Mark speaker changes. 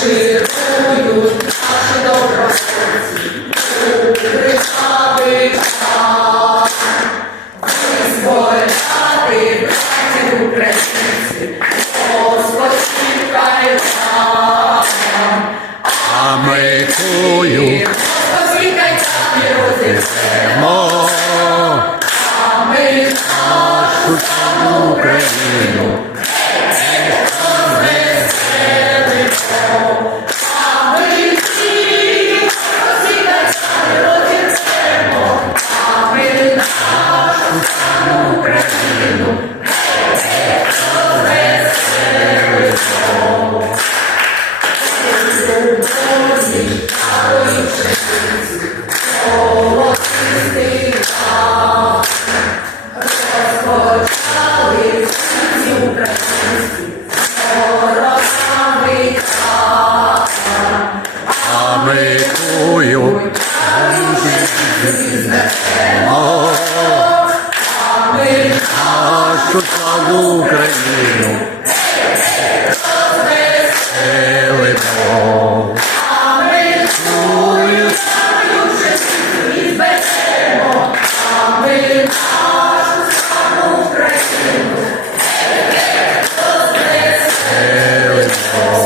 Speaker 1: широкою, наші добросерці, пристави нас, визволяти братів українці, Господь спікає нам, а ми кую, Господь спікає нам і розіснемо. славну Україну, хай це повесело. Друзі, а учениці, молодці, розпочали всі українські, ворогами хата, а ми кую, а ми Oh славу Україну! Сили Бог!